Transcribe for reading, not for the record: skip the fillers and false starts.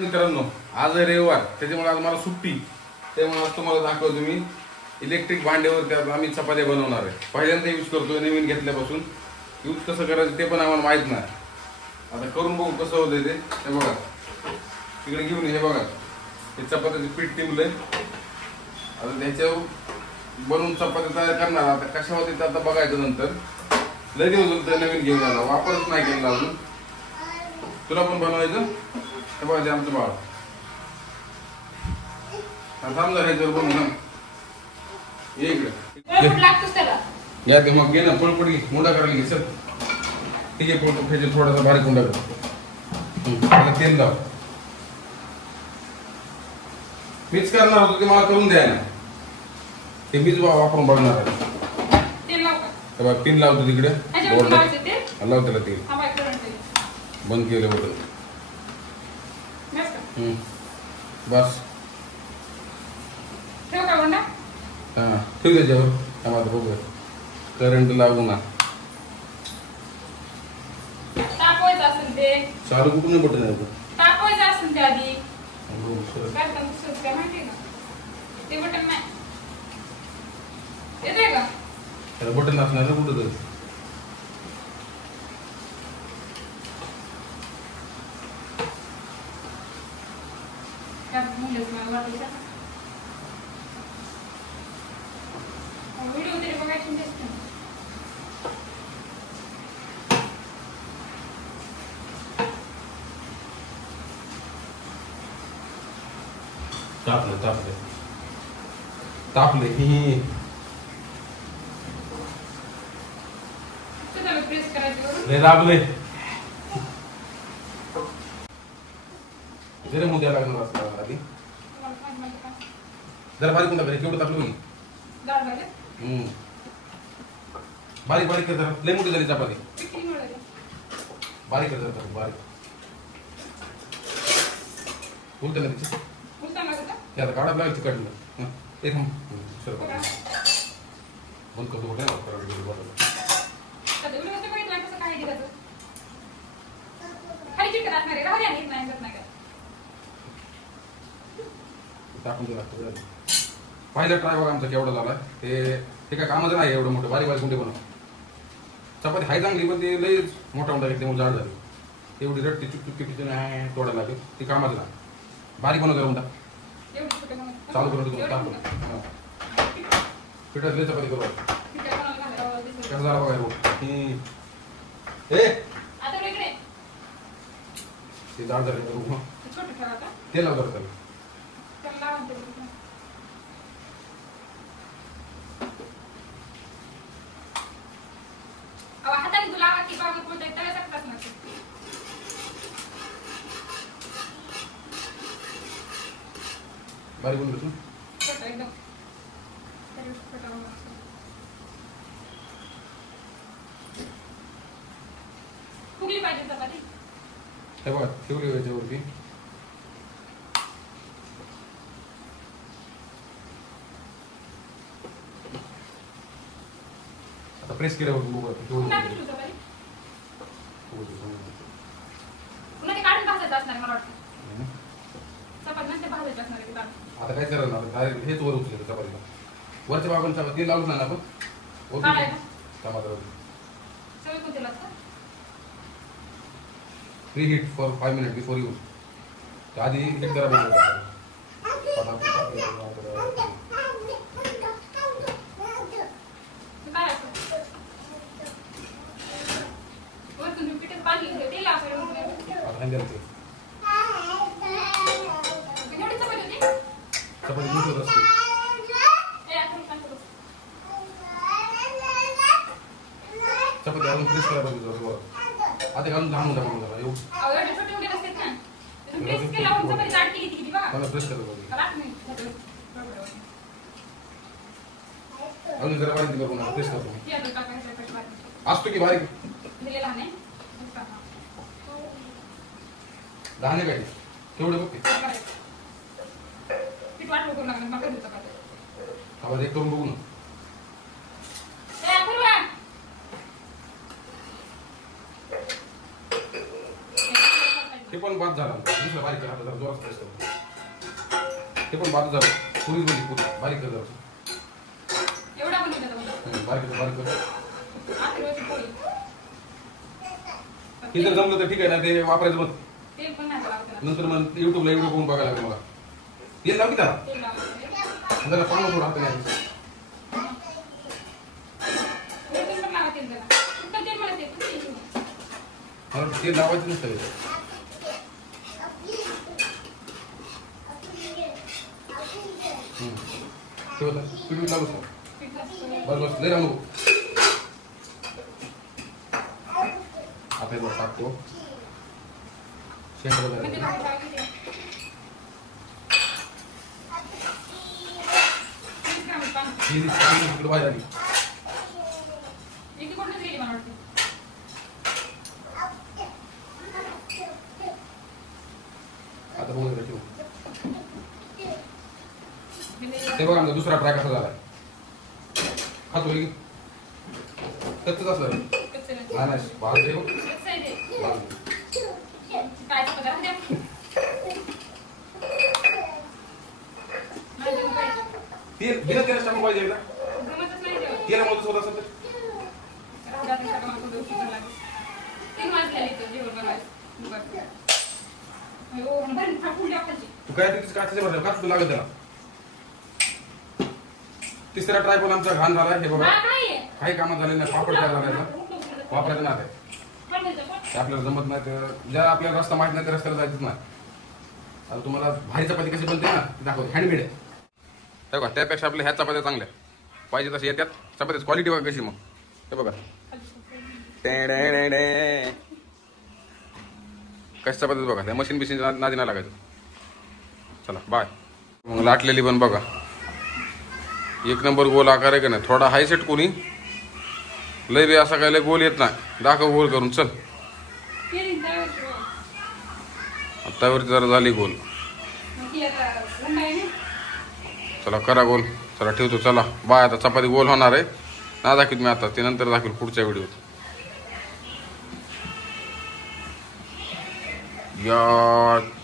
मित्रांनो आज आहे रविवार, त्याच्यामुळे आज मला सुट्टी. त्यामुळे आज तुम्हाला दाखवतो मी इलेक्ट्रिक भांड्यावरती आज आम्ही चपात्या बनवणार आहे. पहिल्यांदा यूज करतोय नवीन घेतल्यापासून. यूज कसं करायचं ते पण आम्हाला माहित नाही. आता करून बघू कसं होतंय ते. हे बघा तिकडे घेऊन हे बघा हे चपात्याचं पीठ टिमलंय. आता त्याच्यावर बनवून चपात्या तयार करणार. आता कशा होते ते आता बघायचं नंतर. लय दिवस नवीन घेऊन आला, वापरच नाही केला अजून. तुला पण बनवायचं. हे बघा ते आमचं बाळ थांब जरा ह्याच्यावर बनवून ये इकडे या ते मग घे ना पळपडी मुंडा करायला घे. सर ठीक आहे पळपट खायचे थोडासा बारीक मुंडा कर. तेल लाव. मीच करणार होतो ते मला करून द्याय ना. ते मीच वापरून बघणार आहे. पिन लावतो तिकडे लाव त्याला तेल. बंद केलं होतं बस. हा ठेव त्याच्यावर. आम्हाला बघूया करंट लागू ना. चालू कुठून बटन आहे बटन असणार ना कुठं तरी. तापले तापले तापले ही लागले. जरा मुद्द्या लागणार असतात आधी. जरा बारीक कोणता केवढं टाकलं बारीक बारीक कर. जरा लय मोठी झाली चपाती. बारीक कर जरा बारीक बोलते ना तिची. आता काढा लागेल तिकडनं. एक बंद करतो कुठे पहिला ट्राय बघा आमचा केवढा झाला. ते काय कामाचं नाही एवढं मोठं. बारीक बारीक कुठे बनव चपाती हाय चांगली पण ते लई मोठा मोठा घेतल्यामुळे जाड झाली. एवढी रट्टी चुपचुपकी तिथे तोडायला लागेल. ती कामाचं नाही. बारीक बनव जरा म्हणता चालू करून पिठात लई चपाती करू. कसं झाला बघा ते जाड झाले. ते लाव जरा बारीक बनवलं तू. हे बघा ठेवली याच्यावरती. आता प्रेस केल्यावर आता काय करायला डायरेक्ट हेच वर उचल चपातीला. वरच्या बाबांनी चपाती लावूच ना आपण pre heat for 5 minute before use. आधी हीट करा बघा. चपाती घालून प्रेस करा बघा. आता घालून थांबून टाका मला एवढं प्रेस करा बघा. अजून जरा बारीक करू नका. प्रेस करतो असतो की बारीक लहान काय तेवढे बघते. आवाज एक करून बघू ना. हे पण बाद झाला दुसरा बारीक करा जरा जोरात प्रेस करा हे पण बाद झालं पुरी म्हणजे पुरी बारीक कर जरा एवढा पण नाही बारीक कर आठवड्याची पोळी हे जर जमलं तर ठीक आहे ना ते वापरायचं मग तेल पण नाही लावते नंतर मग युट्यूबला व्हिडिओ बघून बघायला लागेल मला तेल लाव की त्याला तेल लावते जरा पाणी थोडं हाताने तेल पण लावते जरा कुठं तेल मला तेल मला तेल लावायचं नसतं ठेवता पीठ लावू बस बस लय राहू आता हे टाकतो शेंग वगैरे ही इकडे बाहेर आली आता बघू ठेवू ते बघा आमचा दुसरा ट्राय कसा झाला खातो की कच्चंच असलं नाही भाजलं ते बघ तेल बिना तेलाच टाकून पाहिजे एकदा तेलामध्ये सोडा असेल तर तू काय तिथे काचेचे भरलं का लागत त्याला तिसरा ट्राय पण आमचा घाण झाला हे बघा काही कामात झाले नाही पापड तयार झाला वापरायचं ना ते आपल्याला जमत नाही तर ज्या आपल्याला रस्ता माहित नाही त्या रस्त्याला जायचंच नाही आता तुम्हाला भारी चपाती कशी बनते ना दाखवतो हँडमेड आहे बघा त्यापेक्षा आपल्या ह्या चपात्या चांगल्या पाहिजे तसं येतात चपात्याची क्वालिटी बघा कशी मग हे बघा कशी चपात्याच बघा त्या मशीन बिशीन नादी नाही लागायचं चला बाय मग लाटलेली पण बघा एक नंबर गोल आकार आहे का नाही थोडा हाय सेट कोणी लय बी असा काय लय गोल येत नाही दाखव गोल करून चल आत्तावरती जरा झाली गोल चला करा गोल चला ठेवतो चला बाय आता चपाती गोल होणार आहे ना दाखवीत मी आता ते नंतर दाखवेल पुढच्या व्हिडिओत या